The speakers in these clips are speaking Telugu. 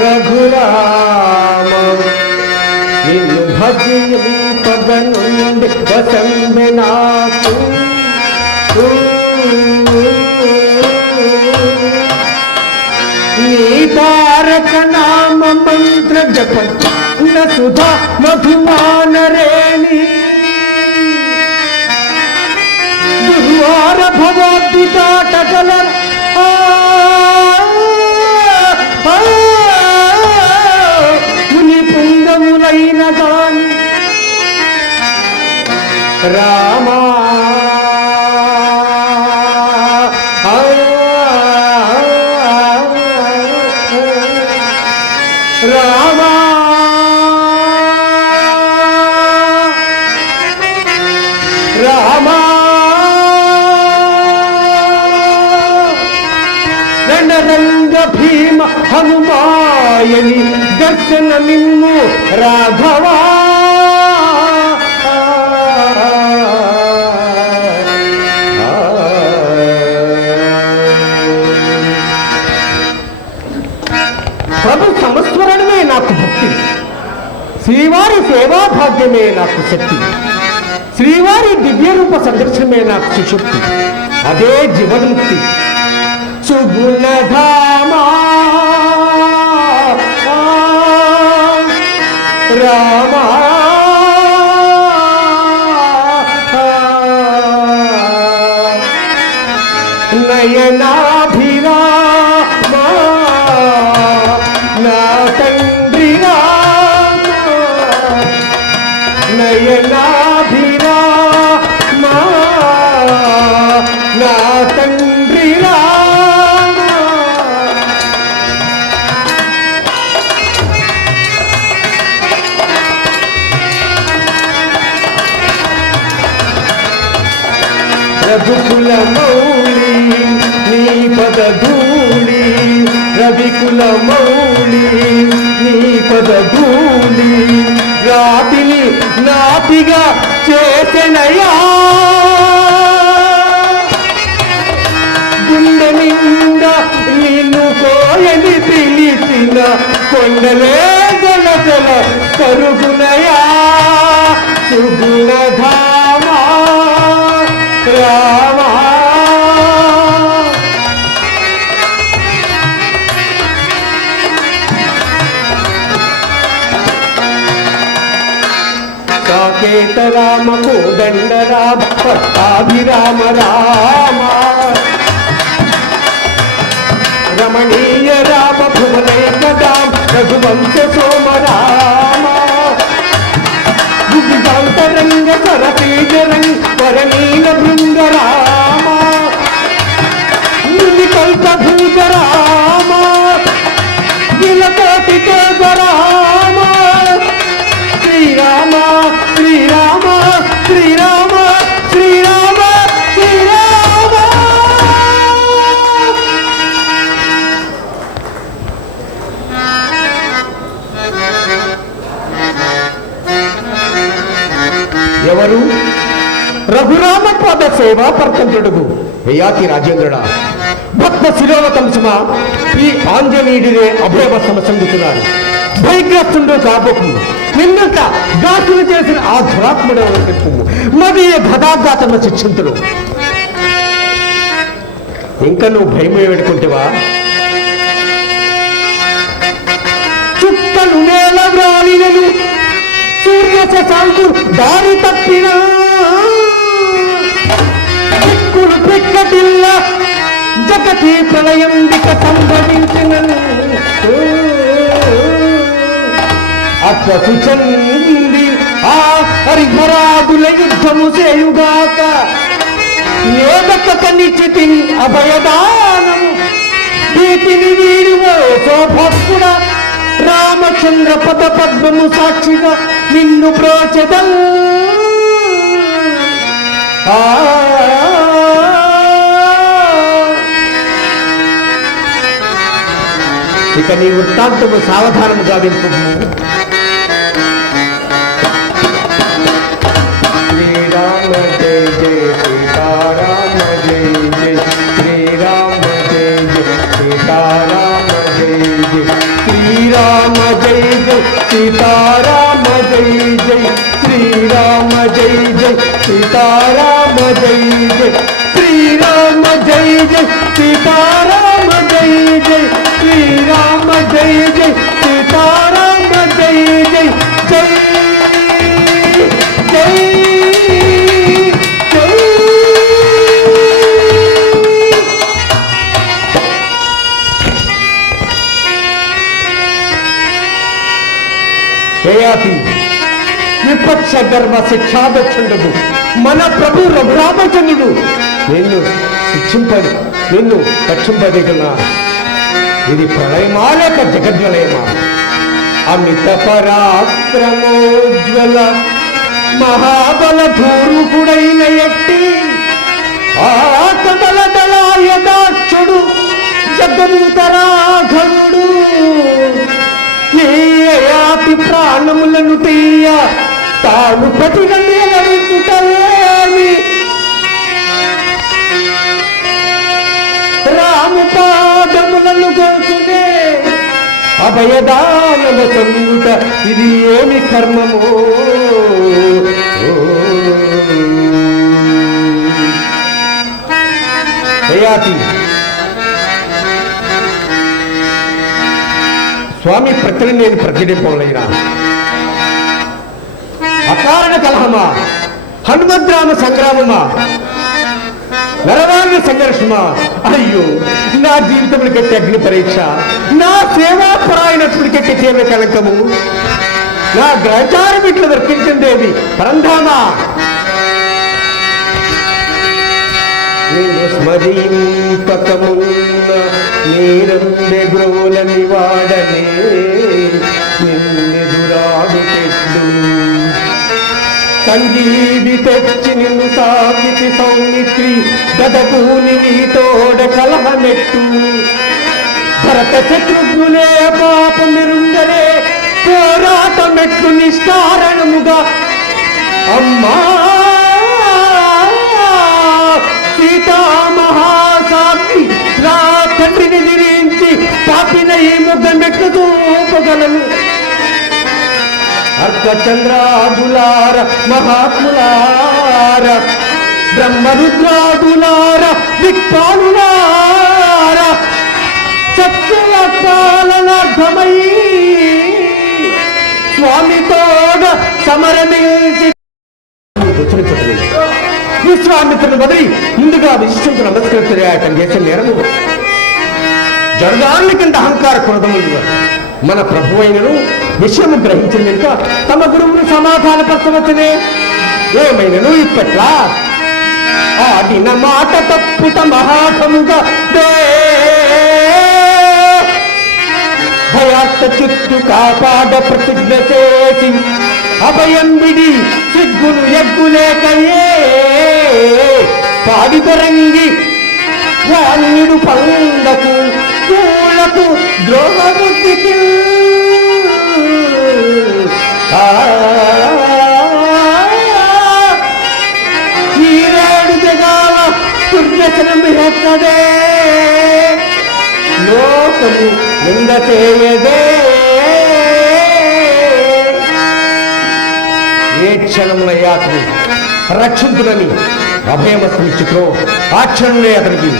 రఘురామ. నిన్ను భజింపద నుండి వసంబె నాకు. తారక నామ మంత్ర జప సుధా మధుమానరేణి దుర్వార భవాద్వితాటకల ముని రామా. రామా. రామా. రణరంగ భీమ హనుమాయని దర్శన నిమ్ము రాఘవా. సేవాభాగ్యమే నాకు శక్తి. శ్రీవారి దివ్యరూప సందర్శనమే నాకు సుశక్తి. అదే జీవన్ముక్తి సుగుణధామా రామా. నయనా రఘుకుల మౌళి నీ పద ధూళి రవికుల మౌళి నీ పద ధూళి రాతిని నాపిగా చేసెనయా సాకేత రామ కోదండ రామ పట్టాభిరామ రామ. రమణీయ రామ భువనేక రామ రఘువంశ సోమ రామ. గుడికాంతరంగ సరతేజ రంగ వరనీల బృంగ రామ. ముని కల్ప భూజ రామ. పర్తంతుడుగు యయాతి రాజేంద్రుడా భక్త శిరోవతంసుమ ఈ ఆంజనేయుడినే అభయవస్తమ చెందుతున్నాడు భయగ్రస్తుండు కాబోకు. నిన్నంత దాసులు చేసిన ఆ ధురాత్ముడు చెప్పు. మది గదాఘాతమ శిక్షింతుడు. ఇంకా నువ్వు భయం పెట్టుకుంటేవా చుట్టలు నేల వ్రాలినను సూర్య శశాంకు దారి తప్పినా ప్రళయంబిక సంభవించిన అట్ల సుచంది ఆ హరిహరాదుల యుద్ధము చేయుగాక ఏదొక్క నిశ్చితి అభయదానము వీటిని వీడివో శోభక్కుడ రామచంద్ర పద పద్మము సాక్షిగా నిన్ను ప్రోచదల్ ఆ ఇక నీ వృత్తాంతము సావధానముగా వింటున్నాను యయాతి విపక్ష ధర్మ శిక్షాదక్షుడు మన ప్రభు రఘురామచంద్రుడు. నిన్ను శిక్షింప నిన్ను రక్షింపదగిన ఇది ప్రళయమా లేక జగద్వలయమా అమిత పరాక్రమోజ్వల మహాబల ధూరుకుడైన ఎట్టి ఆకదల దళాయదాక్షుడు జగదూతరాఘవుడు ఏయాతి ప్రాణములను తీయ. తాను పతిన నిలవించుటలేని రాము పాదములను గోచునే అభయదానవ సంగుట ఇది ఏమి కర్మమో? దయాతి స్వామి ప్రతిని నేను ప్రతిడింపవలైనా అకారణ కలహమా? హనుమద్రామ సంగ్రామమా? నరవాణ్య సంఘర్షమా? అయ్యో నా జీవితంలో కట్టి అగ్ని పరీక్ష నా సేవాపరాయణత్తుడి కట్టి తీవ్ర కలంకము నా గ్రహచారం ఇట్లా దొరికించిందేవి పరంధామా? నేను స్మరింపకమున్న నేరందె గ్రోలని వాడనే నిన్నెదురాడు తెడ్డు సంజీవి తెచ్చి నిన్ను సాగితి సౌమిత్రి గదపూని నీతోడ కలహమెట్టు. భరత శత్రుఘ్నులే పాపమిరుందరే పోరాటమెట్లు నిష్కారణముగా. అమ్మా సీతామ ఈ ముద్ద మెట్లు అర్ధచంద్రాదులార మహాత్ములార బ్రహ్మరుద్రాదులార దిక్పాలులార సత్యుల పాలనార్థమై స్వామితోడ సమరమించి విశ్వామిత్రుని బదిలి ముందుగా విశిష్టంతో నమస్కరించడం చేసిన నేరము. జరగాన్ని అహంకార క్రోధములు మన ప్రభు అయినను విషయము గ్రహించిన కనుక తమ గురువును సమాధానపరచవచ్చునే ఏమైనను ఇప్పట్లా? ఆడిన మాట తప్పుట మహాఠముగా భయాత్త చుట్టూ కాపాడ ప్రతిజ్ఞ చేసి అభయం విడి సిగ్గును ఎగ్గులేకయే. పాడితరంగి వాణ్యుడు పండకు పూలకు ద్రోహము ఆ, జగాల దుర్వ్యసనం హెచ్చదే లోకము నింద చేయదే ఏ క్షణమున యాత్రి రక్షించుడని రక్షించునని చిత్రం ఆ క్షణమే అతనికి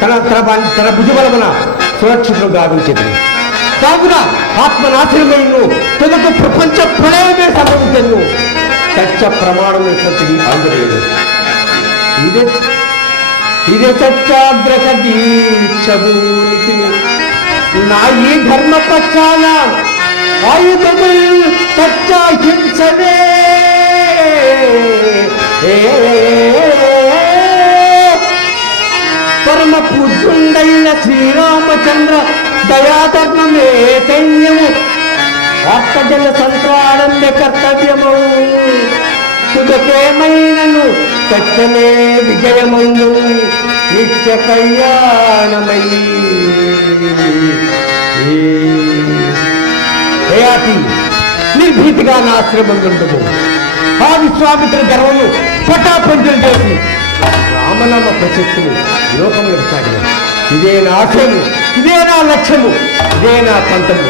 తన తన తన భుజబలమున సురక్షితులు గావించేది కావున ఆత్మనాశనమైను తుదకు ప్రపంచ ప్రళయమే సంభవించను సత్య ప్రమాణం ఇటువంటిది ఆంధ్రలేదు ఇదే. ఇదే సత్యాగ్రహ దీక్షభూనికి నా ఈ ధర్మ పక్షాన ఆయుధము సత్యాహింసనే పరమ కళ్ళ శ్రీరామచంద్ర దయాధర్మమే సైన్యము. ఆత్మజన సంత్రాడంద కర్తవ్యము. సుఖకేమైనను సత్యమే విజయమందు. నిత్య కళ్యాణమై. దయాతి నిర్భీతిగా నా ఆశ్రమం ఉండదు ఆ విశ్వామిత్ర గర్వము పటాపంచలు చేసి రామనామ ప్రశక్తిని లోకంలో సాగిన ఇదే నా ఆశయము ఇదే నా లక్ష్యము ఇదే నా పంతము